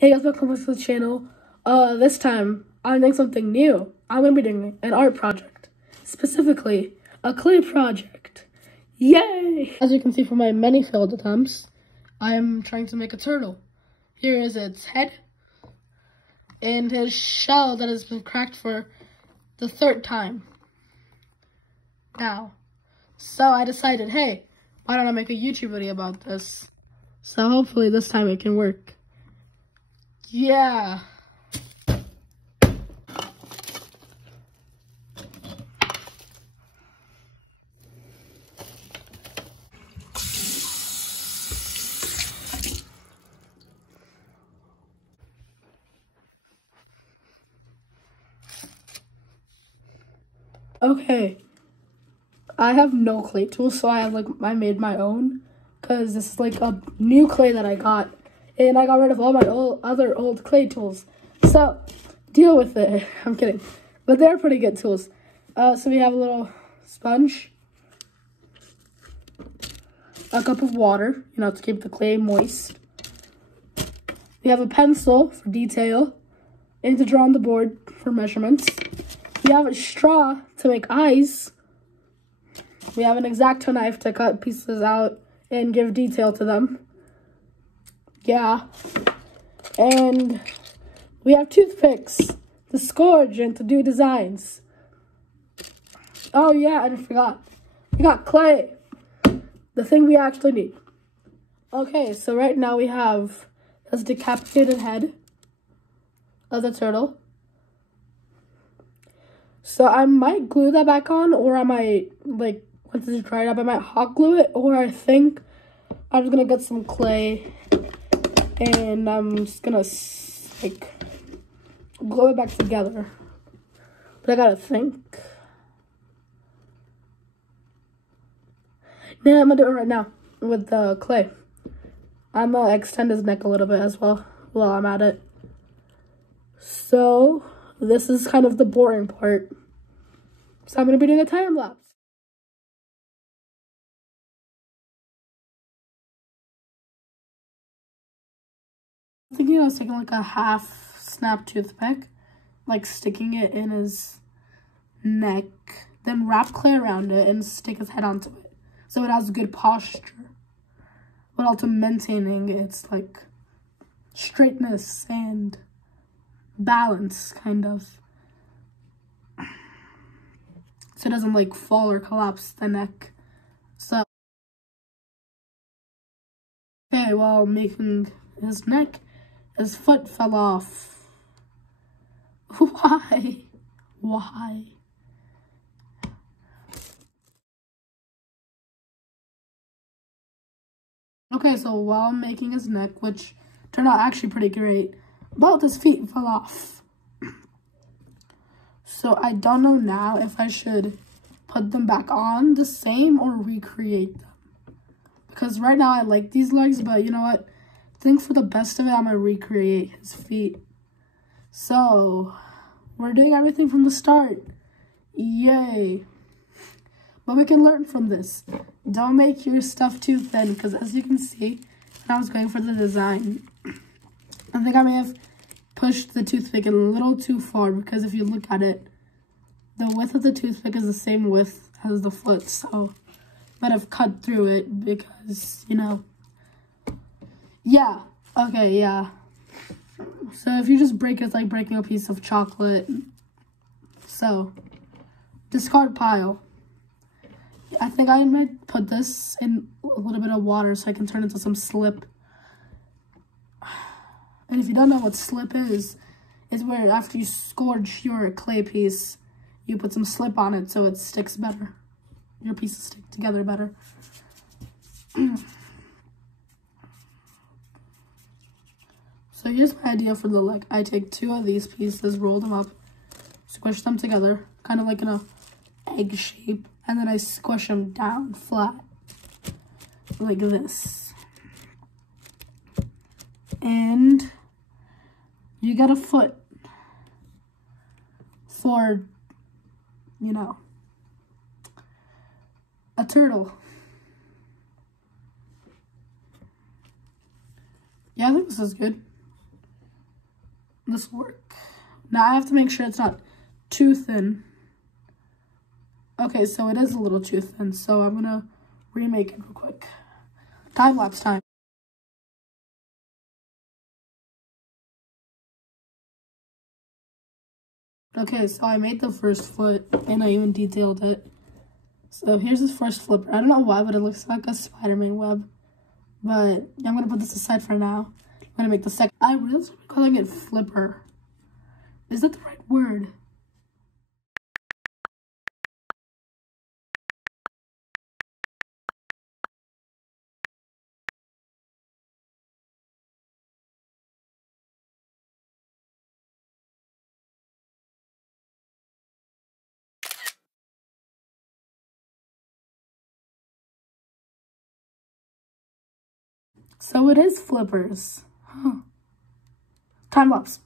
Hey guys, welcome to the channel. This time I'm doing something new. I'm gonna be doing an art project, specifically a clay project. Yay! As you can see from my many failed attempts, I am trying to make a turtle. Here is its head and his shell that has been cracked for the third time now. So I decided, hey, why don't I make a YouTube video about this? So hopefully this time it can work. Yeah. Okay. I have no clay tools, so I made my own, because this is like a new clay that I got, and I got rid of all my other old clay tools. So deal with it. I'm kidding, but they're pretty good tools. So we have a little sponge, a cup of water, to keep the clay moist. We have a pencil for detail, and to draw on the board for measurements. We have a straw to make eyes. We have an X-Acto knife to cut pieces out and give detail to them. Yeah. And we have toothpicks to scourge and to do designs. Oh yeah, and I forgot. We got clay. The thing we actually need. Okay, so right now we have this decapitated head of the turtle. So I might glue that back on, or I might, once it's dried up, I might hot glue it, or I think I'm just gonna get some clay and I'm just gonna glue it back together. But I gotta think. Yeah, I'm gonna do it right now with the clay. I'm gonna extend his neck a little bit as well while I'm at it. So this is kind of the boring part. So I'm gonna be doing a time lapse. I'm thinking I was taking like a half snap toothpick, sticking it in his neck, then wrap clay around it and stick his head onto it, so it has good posture, but also maintaining its straightness and balance, kind of, so it doesn't fall or collapse the neck. So okay, while making his neck, his foot fell off. Why? Why? Okay, so while making his neck, which turned out actually pretty great, both his feet fell off. So I don't know now if I should put them back on the same or recreate them. Because right now I like these legs, but you know what? I think for the best of it, I'm going to recreate his feet. So we're doing everything from the start. Yay. But we can learn from this. Don't make your stuff too thin, because as you can see, when I was going for the design, I think I may have pushed the toothpick a little too far, because if you look at it, the width of the toothpick is the same width as the foot, so I might have cut through it because, yeah, okay, yeah. So if you just break it, it's like breaking a piece of chocolate. So, discard pile. I think I might put this in a little bit of water so I can turn it into some slip. And if you don't know what slip is, it's where after you scourge your clay piece, you put some slip on it so it sticks better. Your pieces stick together better. So here's my idea for the leg. I take 2 of these pieces, roll them up, squish them together, kind of like in a egg shape, and then I squish them down flat, like this. And you get a foot for, a turtle. Yeah, I think this is good. this will work. Now I have to make sure it's not too thin. Okay, so it is a little too thin, so I'm gonna remake it real quick. Time-lapse time. Okay, so I made the first foot, and I even detailed it. So here's his first flipper. I don't know why, but it looks like a Spider-Man web. But I'm gonna put this aside for now. I'm gonna make the second. I really should be calling it flipper. Is that the right word? So it is flippers. Huh. Time lapse.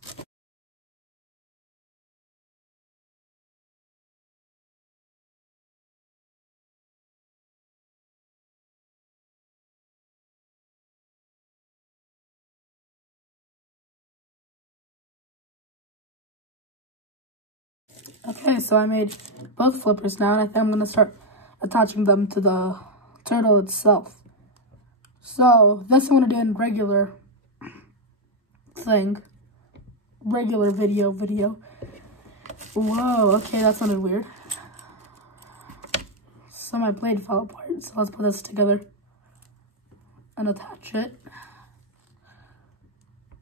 Okay, so I made both flippers now, and I think I'm gonna start attaching them to the turtle itself. So this I'm gonna do in regular thing. Regular video. Whoa, okay, that sounded weird. So my blade fell apart, so let's put this together and attach it.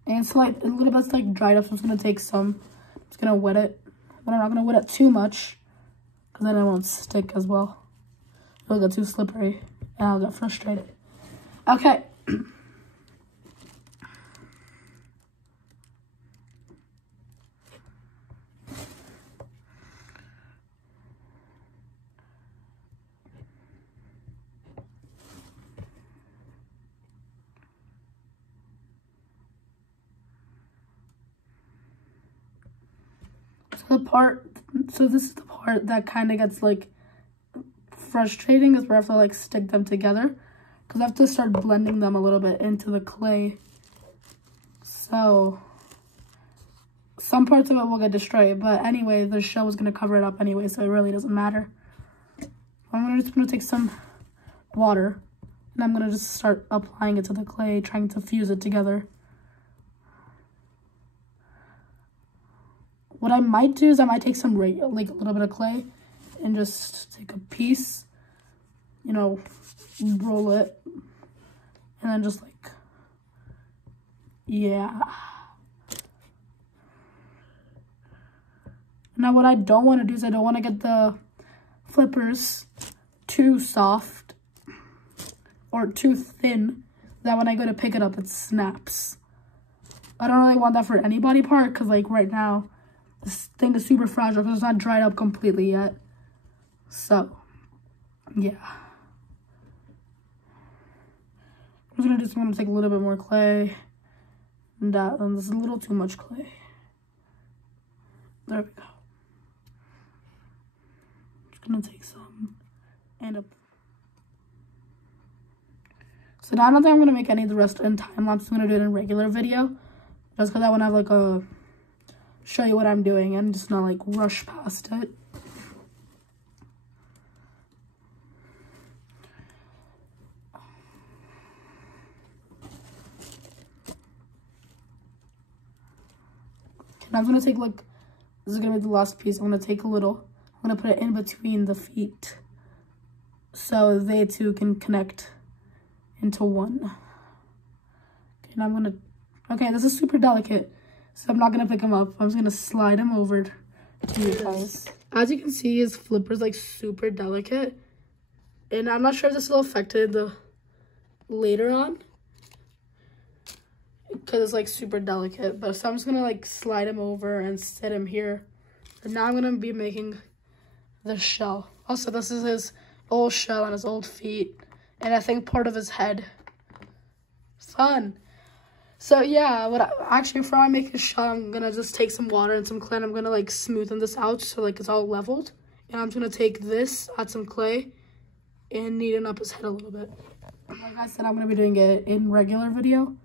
And so like a little bit's like dried up, so I'm just gonna take some. I'm just gonna wet it, but I'm not gonna wet it too much, because then it won't stick as well. It'll get too slippery, and I'll get frustrated. Okay. So this is the part that kind of gets like frustrating, is where I have to like stick them together, because I have to start blending them a little bit into the clay. So some parts of it will get destroyed, but anyway, the shell is going to cover it up anyway, so it really doesn't matter. I'm just going to take some water, and I'm going to just start applying it to the clay, trying to fuse it together. What I might do is I might take some, like a little bit of clay, and just take a piece, you know, roll it, and then just like, yeah. Now what I don't want to do is I don't want to get the flippers too soft or too thin, that when I go to pick it up, it snaps. I don't really want that for any body part, because like right now, this thing is super fragile because it's not dried up completely yet. So, yeah. I'm just gonna take a little bit more clay. And this is a little too much clay. There we go. Just gonna take some and up. So now I don't think I'm gonna make any of the rest in time lapse. I'm gonna do it in regular video, just because I want to have like a show you what I'm doing and just not like rush past it. And I'm gonna take like, this is gonna be the last piece. I'm gonna take a little, I'm gonna put it in between the feet so they two can connect into one. Okay, and I'm gonna, okay, this is super delicate, so I'm not gonna pick him up. I'm just gonna slide him over to you guys. As you can see, his flipper's like super delicate, and I'm not sure if this will affect it later on, because it's like super delicate. But so I'm just gonna like slide him over and set him here. And now I'm gonna be making the shell. Also, this is his old shell on his old feet, and I think part of his head. Fun. So yeah, actually before I make his shell, I'm gonna just take some water and some clay, and I'm gonna like smoothen this out so like it's all leveled. And I'm just gonna take this, add some clay, and neaten up his head a little bit. Like I said, I'm gonna be doing it in regular video,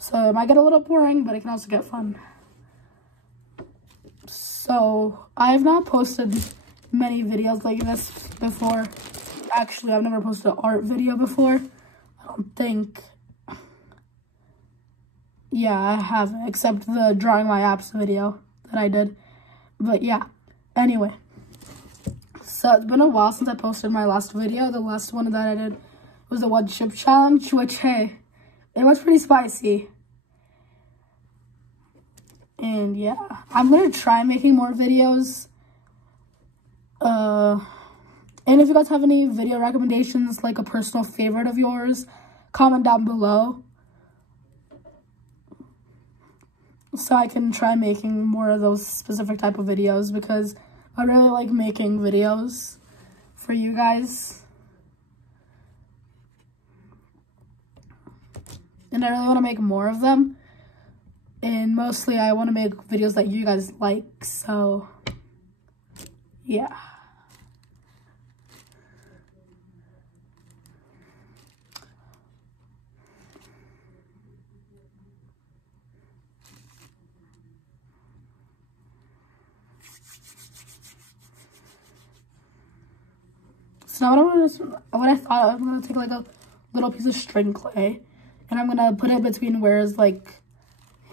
so it might get a little boring, but it can also get fun. So I have not posted many videos like this before. Actually, I've never posted an art video before. I don't think. Yeah, I haven't, except the drawing my apps video that I did. But yeah, anyway. So it's been a while since I posted my last video. The last one that I did was the one chip challenge, which, hey, it was pretty spicy. And yeah, I'm gonna try making more videos. And if you guys have any video recommendations, like a personal favorite of yours, comment down below, so I can try making more of those specific type of videos, because I really like making videos for you guys. And I really want to make more of them. And mostly I want to make videos that you guys like, so yeah. So now what I thought, I'm gonna take like a little piece of string clay, and I'm gonna put it between where his like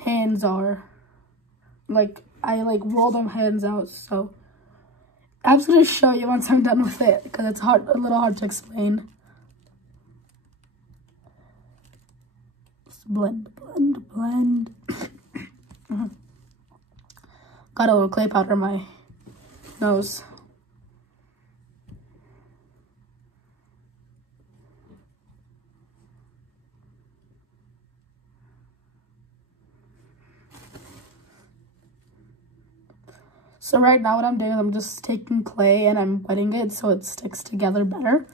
hands are. Like I like roll them hands out. So I'm just gonna show you once I'm done with it, because it's a little hard to explain. Just blend, blend, blend. Got a little clay powder in my nose. So right now what I'm doing is I'm just taking clay and I'm wetting it so it sticks together better.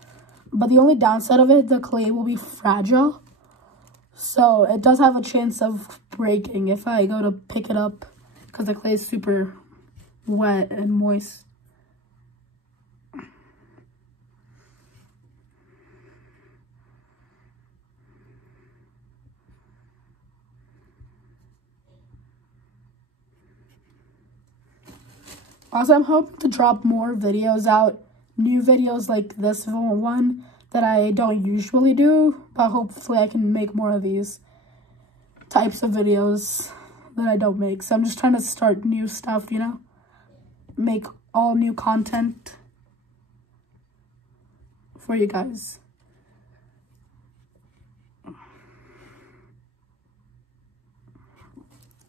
But the only downside of it, the clay will be fragile. So it does have a chance of breaking if I go to pick it up, because the clay is super wet and moist. Also, I'm hoping to drop more videos out, new videos like this one that I don't usually do, but hopefully I can make more of these types of videos that I don't make. So I'm just trying to start new stuff, you know, make all new content for you guys.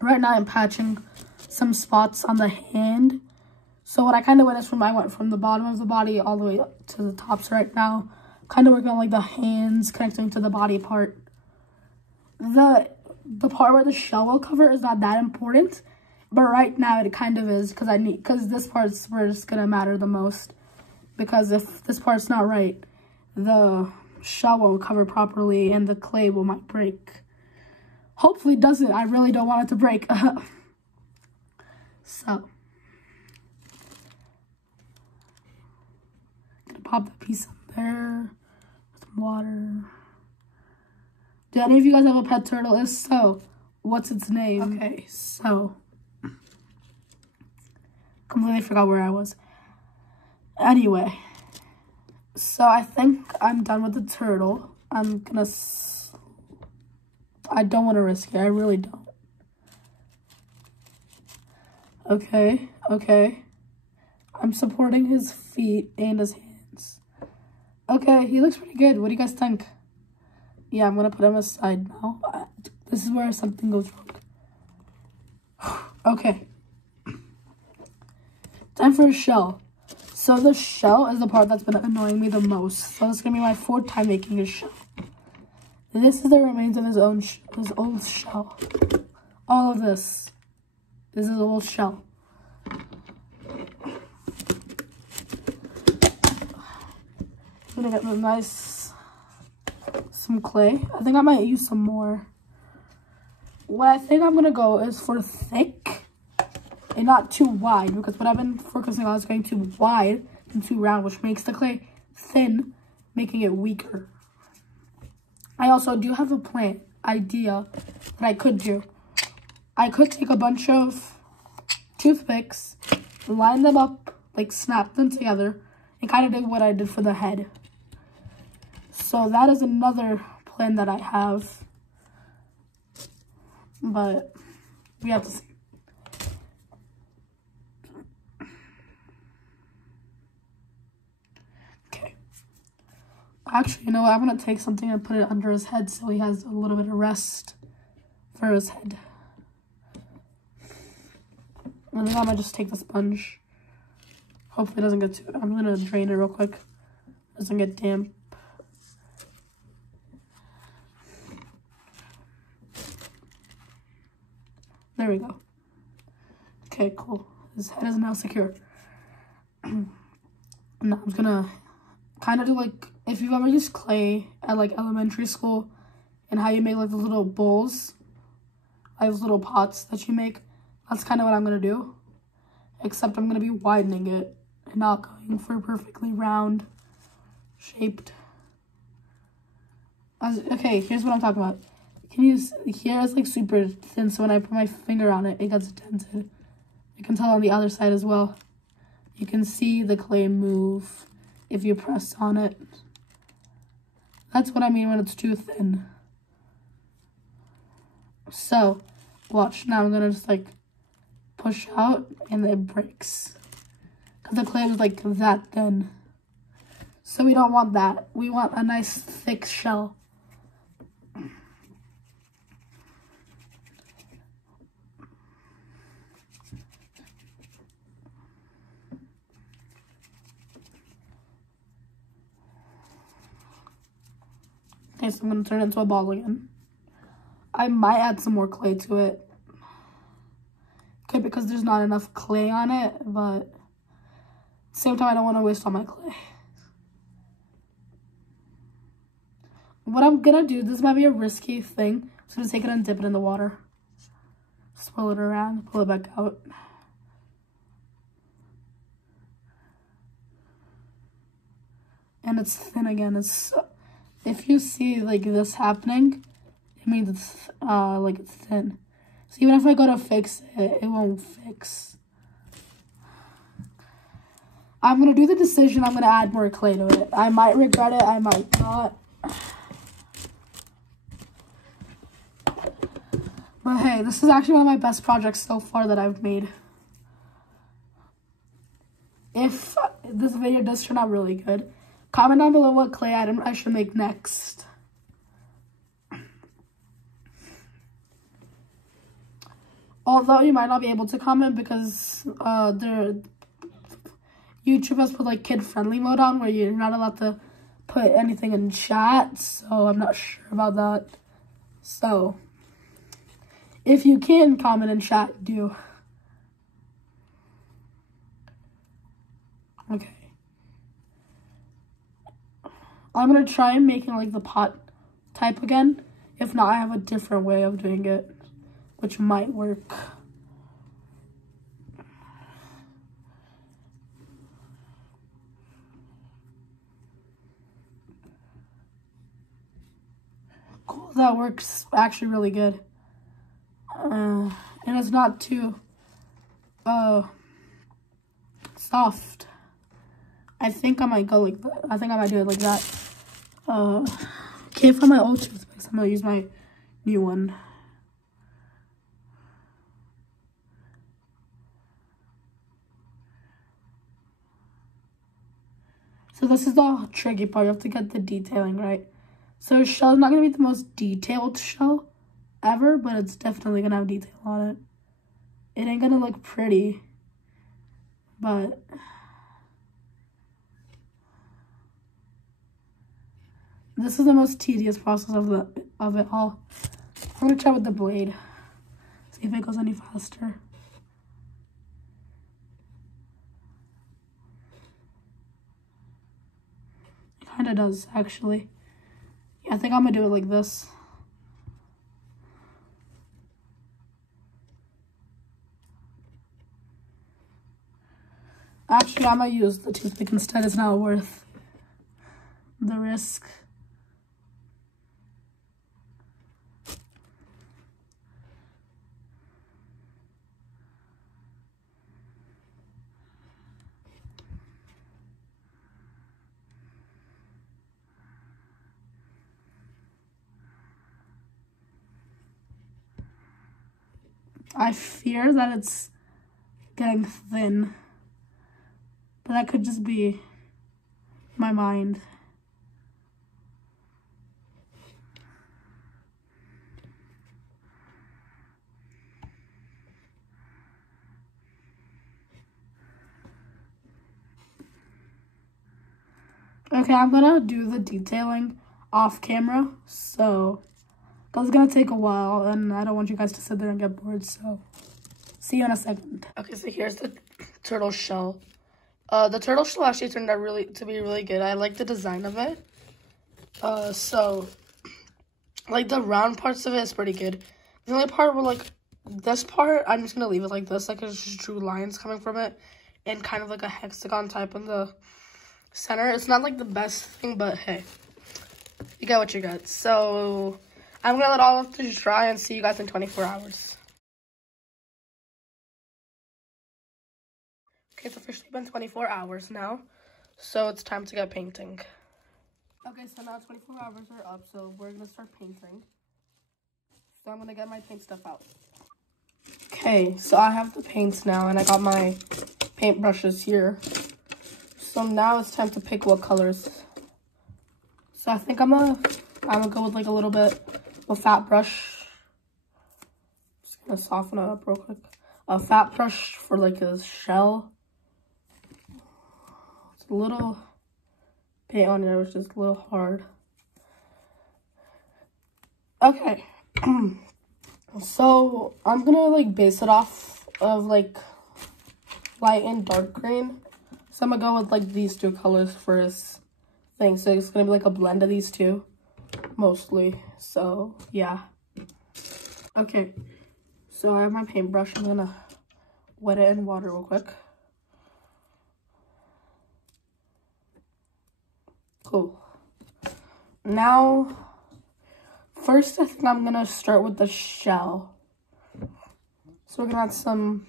Right now I'm patching some spots on the hand. So what I kind of went is I went from the bottom of the body all the way up to the top. So right now, kind of working on like the hands connecting to the body part. The part where the shell will cover is not that important, but right now it kind of is, because this part's where it's gonna matter the most. Because if this part's not right, the shell won't cover properly and the clay might break. Hopefully it doesn't. I really don't want it to break. So. Pop that piece up there with some water. Do any of you guys have a pet turtle? If so, what's its name? Okay, so completely forgot where I was. Anyway, so I think I'm done with the turtle. I don't want to risk it. I really don't. Okay. I'm supporting his feet and his hands. Okay, he looks pretty good. What do you guys think? Yeah, I'm gonna put him aside now. This is where something goes wrong. Okay. Time for a shell. So the shell is the part that's been annoying me the most. So it's gonna be my 4th time making a shell. This is the remains of his old shell. All of this is his old shell. I'm gonna get some clay. I think I might use some more. What I think I'm gonna go is for thick and not too wide, because what I've been focusing on is going too wide and too round, which makes the clay thin, making it weaker. I also do have idea that I could do. I could take a bunch of toothpicks, line them up, like snap them together, and kind of do what I did for the head. So that is another plan that I have, but we have to see. Okay. Actually, you know what? I'm going to take something and put it under his head so he has a little bit of rest for his head. And then I might just take the sponge. Hopefully it doesn't get too... I'm going to drain it real quick. It doesn't get damp. There we go. Okay, cool. His head is now secure. Now I'm gonna kind of do like, if you've ever used clay at like elementary school and how you make like the little bowls, like those little pots that you make, that's kind of what I'm gonna do. Except I'm gonna be widening it and not going for perfectly round shaped. Okay, here's what I'm talking about. Can you here it's like super thin, so when I put my finger on it, it gets dented. You can tell on the other side as well. You can see the clay move if you press on it. That's what I mean when it's too thin. So, watch. Now I'm gonna just like push out and it breaks. Because the clay was like that thin. So we don't want that. We want a nice thick shell. Okay, so I'm going to turn it into a ball again. I might add some more clay to it. Okay, because there's not enough clay on it, but at the same time, I don't want to waste all my clay. What I'm going to do, this might be a risky thing, so just take it and dip it in the water. Swirl it around, pull it back out. And it's thin again. If you see like this happening, it means it's like it's thin. So even if I go to fix it, it won't fix. I'm gonna do the decision. I'm gonna add more clay to it. I might regret it. I might not. But hey, this is actually one of my best projects so far that I've made. If this video does turn out really good, comment down below what clay item I should make next. Although you might not be able to comment because YouTube has put like kid-friendly mode on where you're not allowed to put anything in chat. So I'm not sure about that. So if you can comment in chat, do. Okay. I'm going to try making like the pot type again. If not, I have a different way of doing it, which might work. Cool, that works actually really good. And it's not too soft. I think I might go like that. I think I might do it like that. Okay, for my old toothpicks, I'm gonna use my new one. So this is the tricky part. You have to get the detailing right. So the shell is not gonna be the most detailed shell ever, but it's definitely gonna have detail on it. It ain't gonna look pretty, but this is the most tedious process of it all. I'm gonna try with the blade. See if it goes any faster. It kinda does, actually. Yeah, I think I'm gonna do it like this. Actually, I might use the toothpick instead. It's not worth the risk. I fear that it's getting thin, but that could just be my mind. Okay, I'm gonna do the detailing off camera, so it's gonna take a while, and I don't want you guys to sit there and get bored, so see you in a second. Okay, so here's the turtle shell. The turtle shell actually turned out to be really good. I like the design of it. So, like, the round parts of it is pretty good. The only part where, like, this part, I'm just gonna leave it like this. Like, I just drew lines coming from it, and kind of like a hexagon type in the center. It's not, like, the best thing, but hey, you get what you get. So, I'm gonna let all of this dry and see you guys in 24 hours. Okay, it's officially been 24 hours now, so it's time to get painting. Okay, so now 24 hours are up, so we're gonna start painting. So I'm gonna get my paint stuff out. Okay, so I have the paints now, and I got my paint brushes here. So now it's time to pick what colors. So I think I'm gonna go with like a little bit of a fat brush. Just gonna soften it up real quick. A fat brush for like a shell. It's a little paint on there, which is a little hard. Okay. So I'm gonna like base it off of like light and dark green. So I'm gonna go with like these two colors for this thing. So it's gonna be like a blend of these two, mostly. So yeah. Okay. So I have my paintbrush. I'm gonna wet it in water real quick. Cool. Now, first I think I'm gonna start with the shell. So we're gonna add some,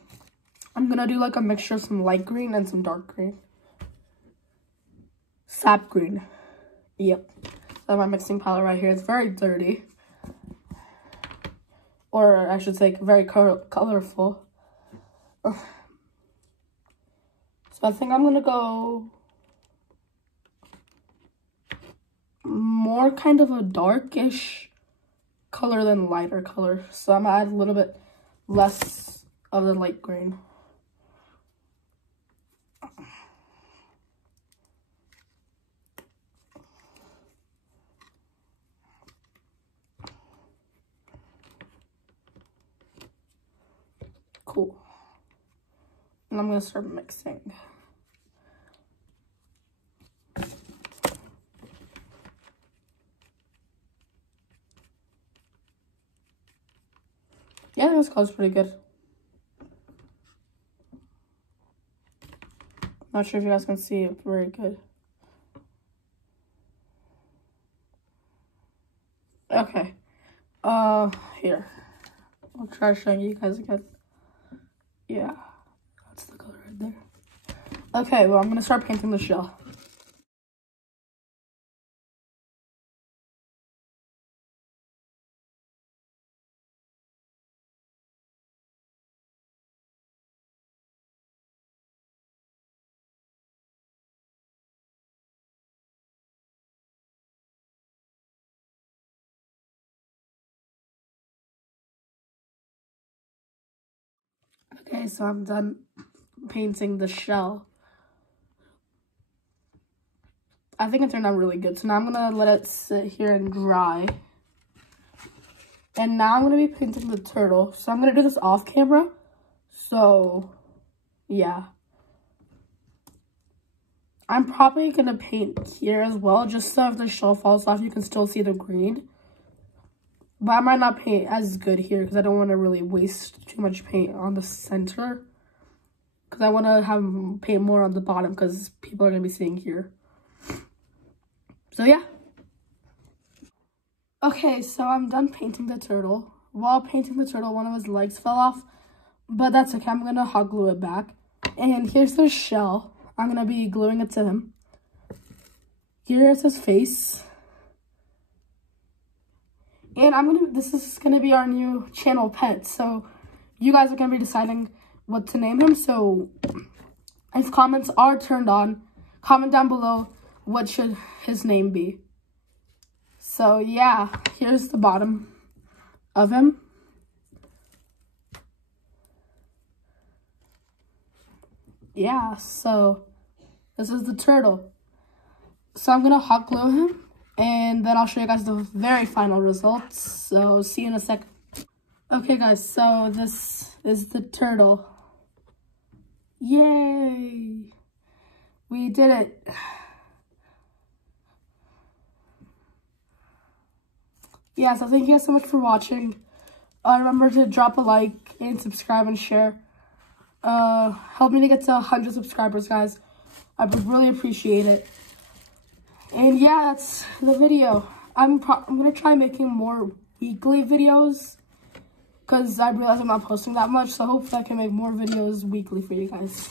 I'm gonna do like a mixture of some light green and some dark green. Sap green. Yep. I have my mixing palette right here. It's very dirty. Or I should say very colorful. So I think I'm gonna go more kind of a darkish color than lighter color. So I'm gonna add a little bit less of the light green. Cool. And I'm gonna start mixing. Yeah, this color's pretty good. Not sure if you guys can see it very good. Okay. Here. I'll try showing you guys again. Yeah, that's the color right there. Okay, well, I'm gonna start painting the shell. Okay, so I'm done painting the shell. I think it turned out really good. So now I'm gonna let it sit here and dry. And now I'm gonna be painting the turtle. So I'm gonna do this off camera. So, yeah. I'm probably gonna paint here as well, just so if the shell falls off, you can still see the green. But I might not paint as good here because I don't want to really waste too much paint on the center. Because I want to have paint more on the bottom because people are going to be seeing here. So yeah. Okay, so I'm done painting the turtle. While painting the turtle, one of his legs fell off. But that's okay, I'm going to hot glue it back. And here's the shell. I'm going to be gluing it to him. Here is his face. And this is gonna be our new channel pet. So you guys are going to be deciding what to name him. So if comments are turned on, comment down below what should his name be. So yeah, here's the bottom of him. Yeah, so this is the turtle. So I'm gonna hot glue him, and then I'll show you guys the very final results. So see you in a second. Okay guys, so this is the turtle. Yay! We did it. Yeah, so thank you guys so much for watching. Remember to drop a like and subscribe and share. Help me to get to 100 subscribers, guys. I would really appreciate it. And yeah, that's the video. I'm gonna try making more weekly videos because I realize I'm not posting that much. So hopefully I can make more videos weekly for you guys.